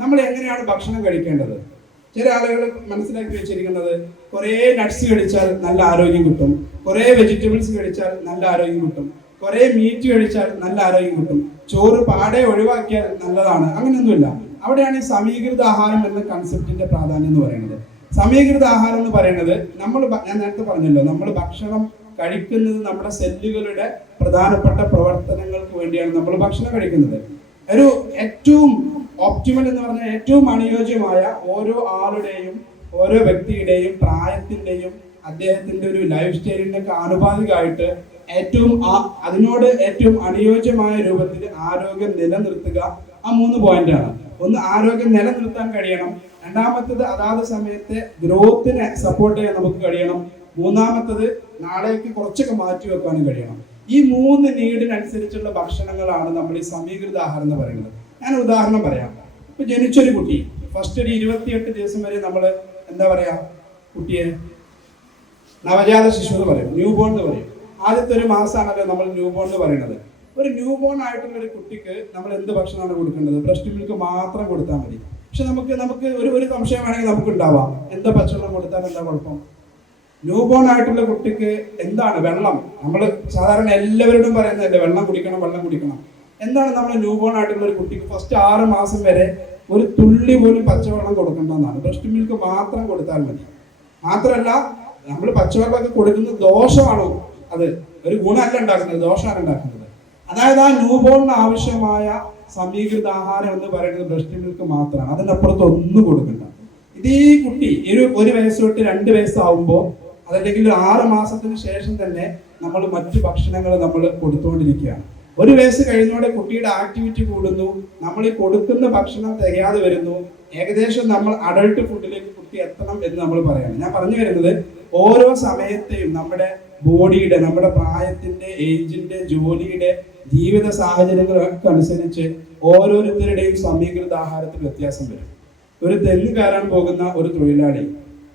നമ്മൾ എങ്ങനെയാണ് ഭക്ഷണം കഴിക്കേണ്ടത്? ചില ആളുകൾ മനസ്സിലാക്കി വെച്ചിരിക്കുന്നത് കുറേ നട്ട്സ് കഴിച്ചാൽ നല്ല ആരോഗ്യം കിട്ടും. കുറേ വെജിറ്റബിൾസ് കഴിച്ചാൽ നല്ല ആരോഗ്യം കിട്ടും. കുറേ മീറ്റ് കഴിച്ചാൽ നല്ല ആരോഗ്യം കിട്ടും. ചോറ് പാടെ ഒഴിവാക്കിയാൽ നല്ലതാണ്. അങ്ങനെയൊന്നുമില്ല. അവിടെയാണ് ഈ സമീകൃത ആഹാരം എന്ന കൺസെപ്റ്റിന്റെ പ്രാധാന്യം എന്ന് പറയുന്നത്. സമീകൃത ആഹാരം എന്ന് പറയുന്നത് നമ്മൾ ഞാൻ നേരത്തെ പറഞ്ഞല്ലോ നമ്മൾ ഭക്ഷണം കഴിക്കുന്നത് നമ്മുടെ സെല്ലുകളുടെ പ്രധാനപ്പെട്ട പ്രവർത്തനങ്ങൾക്ക് വേണ്ടിയാണ് നമ്മൾ ഭക്ഷണം കഴിക്കുന്നത്. ഒരു ഏറ്റവും ഓപ്റ്റിമൽ എന്ന് പറഞ്ഞാൽ ഏറ്റവും അനുയോജ്യമായ ഓരോ ആളുടെയും ഓരോ വ്യക്തിയുടെയും പ്രായത്തിന്റെയും അദ്ദേഹത്തിന്റെ ഒരു ലൈഫ് സ്റ്റൈലിന്റെ ഒക്കെ ആനുപാതികമായിട്ട് ഏറ്റവും അതിനോട് ഏറ്റവും അനുയോജ്യമായ രൂപത്തിൽ ആരോഗ്യം നിലനിർത്തുക ആ മൂന്ന് പോയിന്റാണ് ഒന്ന് ആരോഗ്യം നിലനിർത്താൻ കഴിയണം. രണ്ടാമത്തത് അതാത് സമയത്തെ ഗ്രോത്തിനെ സപ്പോർട്ട് ചെയ്യാൻ നമുക്ക് കഴിയണം. മൂന്നാമത്തത് നാളേക്ക് കുറച്ചൊക്കെ മാറ്റി വെക്കാനും കഴിയണം. ഈ മൂന്ന് നീഡിനനുസരിച്ചുള്ള ഭക്ഷണങ്ങളാണ് നമ്മൾ ഈ സമീകൃത ആഹാരം എന്ന് പറയുന്നത്. ഞാൻ ഉദാഹരണം പറയാം. ഇപ്പൊ ജനിച്ചൊരു കുട്ടി. ഫസ്റ്റ് ഒരു ഇരുപത്തിയെട്ട് ദിവസം വരെ നമ്മൾ എന്താ പറയുക കുട്ടിയെ നവജാത ശിശു എന്ന് പറയും. ന്യൂ ബോൺ എന്ന് പറയും. ആദ്യത്തെ ഒരു മാസമാണല്ലോ നമ്മൾ ന്യൂ ബോൺ എന്ന് പറയുന്നത്. ഒരു ന്യൂ ബോൺ ആയിട്ടുള്ള ഒരു കുട്ടിക്ക് നമ്മൾ എന്ത് ഭക്ഷണമാണ് കൊടുക്കേണ്ടത്? ബ്രസ്റ്റ് മിൽക്ക് മാത്രം കൊടുത്താൽ മതി. പക്ഷെ നമുക്ക് നമുക്ക് ഒരു ഒരു സംശയം വേണമെങ്കിൽ നമുക്ക് ഉണ്ടാവാം. എന്ത് ഭക്ഷണം കൊടുത്താൽ എന്താ കുഴപ്പം? ന്യൂ ബോൺ ആയിട്ടുള്ള കുട്ടിക്ക് എന്താണ് വെള്ളം? നമ്മൾ സാധാരണ എല്ലാവരോടും പറയുന്നതല്ലേ വെള്ളം കുടിക്കണം വെള്ളം കുടിക്കണം. എന്താണ് നമ്മൾ ന്യൂബോൺ ആയിട്ടുള്ള ഒരു കുട്ടിക്ക് ഫസ്റ്റ് ആറ് മാസം വരെ ഒരു തുള്ളി പോലും പച്ചവെള്ളം കൊടുക്കേണ്ടതെന്നാണ്. ബ്രസ്റ്റ് മിൽക്ക് മാത്രം കൊടുത്താൽ മതി. മാത്രമല്ല നമ്മൾ പച്ചവെള്ളമൊക്കെ കൊടുക്കുന്നത് ദോഷമാണോ? അത് ഒരു ഗുണമല്ല ഉണ്ടാക്കുന്നത് ദോഷമാണ് ഉണ്ടാക്കുന്നത്. അതായത് ആ ന്യൂബോണിന് ആവശ്യമായ സമീകൃത ആഹാരം എന്ന് പറയുന്നത് ബ്രസ്റ്റ് മിൽക്ക് മാത്രമാണ്. അതിനപ്പുറത്ത് ഒന്നും കൊടുക്കണ്ട. ഇത് ഈ കുട്ടി ഒരു ഒരു വയസ്സ് തൊട്ട് രണ്ട് വയസ്സാവുമ്പോൾ അതല്ലെങ്കിൽ ആറ് മാസത്തിന് ശേഷം തന്നെ നമ്മൾ മറ്റു ഭക്ഷണങ്ങൾ നമ്മൾ കൊടുത്തുകൊണ്ടിരിക്കുകയാണ്. ഒരു വയസ്സ് കഴിഞ്ഞോടെ കുട്ടിയുടെ ആക്ടിവിറ്റി കൂടുന്നു നമ്മൾ കൊടുക്കുന്ന ഭക്ഷണം തികയാതെ വരുന്നു ഏകദേശം നമ്മൾ അഡൾട്ട് ഫുഡിലേക്ക് കുട്ടി എത്തണം എന്ന് നമ്മൾ പറയാണ്. ഞാൻ പറഞ്ഞു വരുന്നത് ഓരോ സമയത്തെയും നമ്മുടെ ബോഡിയുടെ നമ്മുടെ പ്രായത്തിന്റെ ഏജിന്റെ ജോലിയുടെ ജീവിത സാഹചര്യങ്ങളൊക്കെ അനുസരിച്ച് ഓരോരുത്തരുടെയും സമീകൃത ആഹാരത്തിൽ വ്യത്യാസം വരും. ഒരു തെങ്ങ് കയറാൻ പോകുന്ന ഒരു തൊഴിലാളി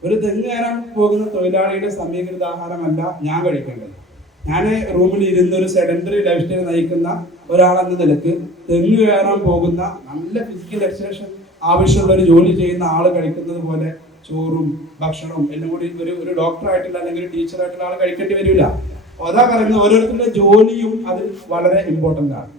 ഒരു തെങ്ങ് കയറാൻ പോകുന്ന തൊഴിലാളിയുടെ സമീകൃത ആഹാരമല്ല ഞാൻ കഴിക്കേണ്ടത്. ഞാൻ റൂമിൽ ഇരുന്ന് ഒരു സെഡൻഡറി ലൈഫ് സ്റ്റൈൽ നയിക്കുന്ന ഒരാളെന്ന നിലയ്ക്ക് തെങ്ങ് കയറാൻ പോകുന്ന നല്ല ഫിസിക്കൽ എക്സസൈസ് ആവശ്യമുള്ള ഒരു ജോലി ചെയ്യുന്ന ആൾ കഴിക്കുന്നത് പോലെ ചോറും ഭക്ഷണവും എല്ലാം കൂടി ഒരു ഒരു ഡോക്ടറായിട്ടുള്ള അല്ലെങ്കിൽ ടീച്ചറായിട്ടുള്ള ആൾ കഴിക്കേണ്ടി വരില്ല. അതാ പറയുന്നത് ഓരോരുത്തരുടെ ജോലിയും അതിൽ വളരെ ഇമ്പോർട്ടന്റ് ആണ്.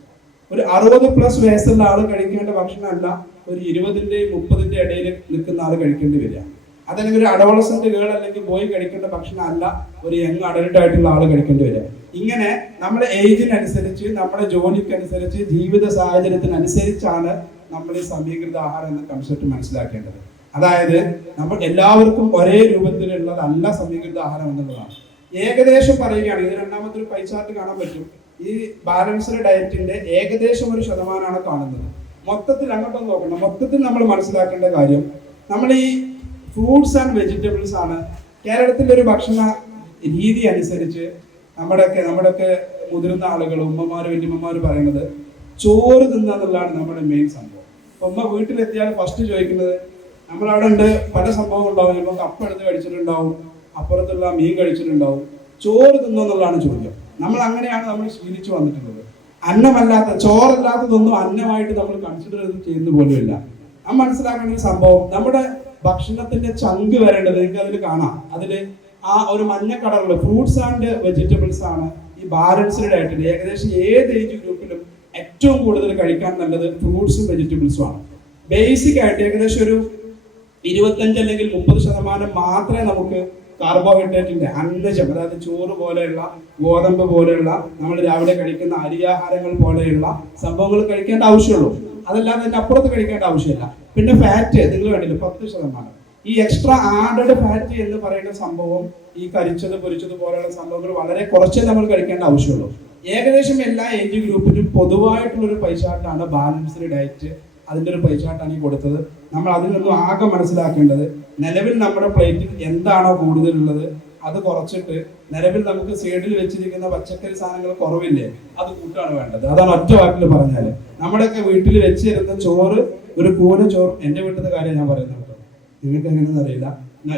ഒരു അറുപത് പ്ലസ് വയസ്സുള്ള ആൾ കഴിക്കേണ്ട ഭക്ഷണമല്ല ഒരു ഇരുപതിന്റെയും മുപ്പതിന്റെ ഇടയിൽ നിൽക്കുന്ന ആൾ കഴിക്കേണ്ടി വരിക. അതല്ലെങ്കിൽ ഒരു അഡോളസന്റ് ഗേൾ അല്ലെങ്കിൽ ബോയ് കഴിക്കേണ്ട ഭക്ഷണം അല്ല ഒരു യങ് അഡൽട്ട് ആയിട്ടുള്ള ആൾ കഴിക്കേണ്ടി വരിക ഇങ്ങനെ നമ്മുടെ ഏജിനനുസരിച്ച് നമ്മുടെ ജോലിക്കനുസരിച്ച് ജീവിത സാഹചര്യത്തിനനുസരിച്ചാണ് നമ്മൾ ഈ സമീകൃത ആഹാരം എന്ന കൺസെപ്റ്റ് മനസ്സിലാക്കേണ്ടത്. അതായത് നമ്മൾ എല്ലാവർക്കും ഒരേ രൂപത്തിലുള്ളതല്ല സമീകൃത ആഹാരം എന്നുള്ളതാണ്. ഏകദേശം പറയുകയാണ് ഇത് രണ്ടാമത്തെ ഒരു പൈ ചാർട്ട് കാണാൻ പറ്റും. ഈ ബാലൻസ്ഡ് ഡയറ്റിന്റെ ഏകദേശം ഒരു ശതമാനമാണ് കാണുന്നത്. മൊത്തത്തിൽ അങ്ങോട്ടൊന്ന് നോക്കണം മൊത്തത്തിൽ നമ്മൾ മനസ്സിലാക്കേണ്ട കാര്യം നമ്മൾ ഈ ഫ്രൂട്ട്സ് ആൻഡ് വെജിറ്റബിൾസ് ആണ് കേരളത്തിന്റെ ഒരു ഭക്ഷണ രീതി അനുസരിച്ച് നമ്മുടെയൊക്കെ നമ്മുടെയൊക്കെ മുതിർന്ന ആളുകൾ ഉമ്മമാർ വല്യമ്മമാർ പറയുന്നത് ചോറ് തിന്നുക എന്നുള്ളതാണ് നമ്മുടെ മെയിൻ സംഭവം. ഉമ്മ വീട്ടിലെത്തിയാൽ ഫസ്റ്റ് ചോദിക്കുന്നത് നമ്മളവിടെ ഉണ്ട് പല സംഭവം ഉണ്ടാവും. ചിലപ്പോൾ കപ്പ് എടുത്ത് കഴിച്ചിട്ടുണ്ടാവും. അപ്പുറത്തുള്ള മീൻ കഴിച്ചിട്ടുണ്ടാവും. ചോറ് തിന്നോ എന്നുള്ളതാണ് ചോദ്യം. നമ്മൾ അങ്ങനെയാണ് നമ്മൾ ശീലിച്ചു വന്നിട്ടുള്ളത്. അന്നമല്ലാത്ത ചോറല്ലാത്തതൊന്നും അന്നമായിട്ട് നമ്മൾ കൺസിഡർ ചെയ്യുന്ന പോലുമില്ല. നാം മനസ്സിലാക്കേണ്ട ഒരു സംഭവം നമ്മുടെ ഭക്ഷണത്തിന്റെ ചങ്ക് വരേണ്ടത് നിങ്ങൾക്ക് അതിൽ കാണാം. അതിൽ ആ ഒരു മഞ്ഞ കളറുള്ള ഫ്രൂട്ട്സ് ആൻഡ് വെജിറ്റബിൾസ് ആണ് ഈ ബാലൻസ്ഡ് ഡയറ്റിൽ ഏകദേശം ഏത് ഏജ് ഗ്രൂപ്പിലും ഏറ്റവും കൂടുതൽ കഴിക്കാൻ നല്ലത് ഫ്രൂട്ട്സും വെജിറ്റബിൾസും ആണ്. ബേസിക് ആയിട്ട് ഏകദേശം ഒരു ഇരുപത്തഞ്ച് അല്ലെങ്കിൽ മുപ്പത് ശതമാനം മാത്രമേ നമുക്ക് കാർബോഹൈഡ്രേറ്റിന്റെ അന്നജം അതായത് ചോറ് പോലെയുള്ള ഗോതമ്പ് പോലെയുള്ള നമ്മൾ രാവിലെ കഴിക്കുന്ന അരിയാഹാരങ്ങൾ പോലെയുള്ള സംഭവങ്ങൾ കഴിക്കേണ്ട ആവശ്യമുള്ളൂ. അതല്ലാതെ തന്നെ അപ്പുറത്ത് കഴിക്കേണ്ട ആവശ്യമില്ല. പിന്നെ ഫാറ്റ് നിങ്ങൾ വേണ്ടില്ല പത്ത് ശതമാനം. ഈ എക്സ്ട്രാ ആഡഡ് ഫാറ്റ് എന്ന് പറയുന്ന സംഭവം ഈ കരിച്ചത് പൊരിച്ചത് പോലെയുള്ള സംഭവങ്ങൾ വളരെ കുറച്ചേ നമ്മൾ കഴിക്കേണ്ട ആവശ്യമുള്ളൂ. ഏകദേശം എല്ലാ ഏജ് ഗ്രൂപ്പിനും പൊതുവായിട്ടുള്ളൊരു പൈസാട്ടാണ് ബാലൻസ്ഡ് ഡയറ്റ് അതിന്റെ ഒരു പൈസാട്ടാണ് ഈ കൊടുത്തത്. നമ്മൾ അതിൽ നിന്നും ആകെ മനസ്സിലാക്കേണ്ടത് നിലവിൽ നമ്മുടെ പ്ലേറ്റിൽ എന്താണോ കൂടുതലുള്ളത് അത് കുറച്ചിട്ട് നിലവിൽ നമുക്ക് സൈഡിൽ വെച്ചിരിക്കുന്ന പച്ചക്കറി സാധനങ്ങൾ കുറവില്ലേ? അത് കൂട്ടാണ് വേണ്ടത്. അതാണ് ഒറ്റ വാക്കിൽ പറഞ്ഞാൽ. നമ്മുടെയൊക്കെ വീട്ടിൽ വെച്ചിരുന്ന ചോറ് ഒരു കൂന ചോറ് എന്റെ വീട്ടിലത്തെ കാര്യം ഞാൻ പറയുന്നത് കേട്ടോ. നിങ്ങൾക്ക് എങ്ങനെയെന്ന് അറിയില്ല.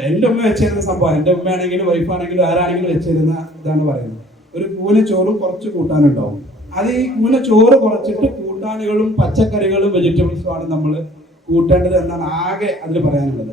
എന്റെ ഉമ്മ വെച്ചിരുന്ന സംഭവം എന്റെ ഉമ്മയാണെങ്കിലും വൈഫാണെങ്കിലും ആരാണെങ്കിലും വെച്ചിരുന്ന ഇതാണ് പറയുന്നത്. ഒരു കൂന ചോറും കുറച്ച് കൂട്ടാനുണ്ടാവും. അത് ഈ കൂന ചോറ് കുറച്ചിട്ട് കൂട്ടാനുകളും പച്ചക്കറികളും വെജിറ്റബിൾസും ആണ് നമ്മൾ കൂട്ടേണ്ടത് എന്നാണ് ആകെ അതിൽ പറയാനുള്ളത്.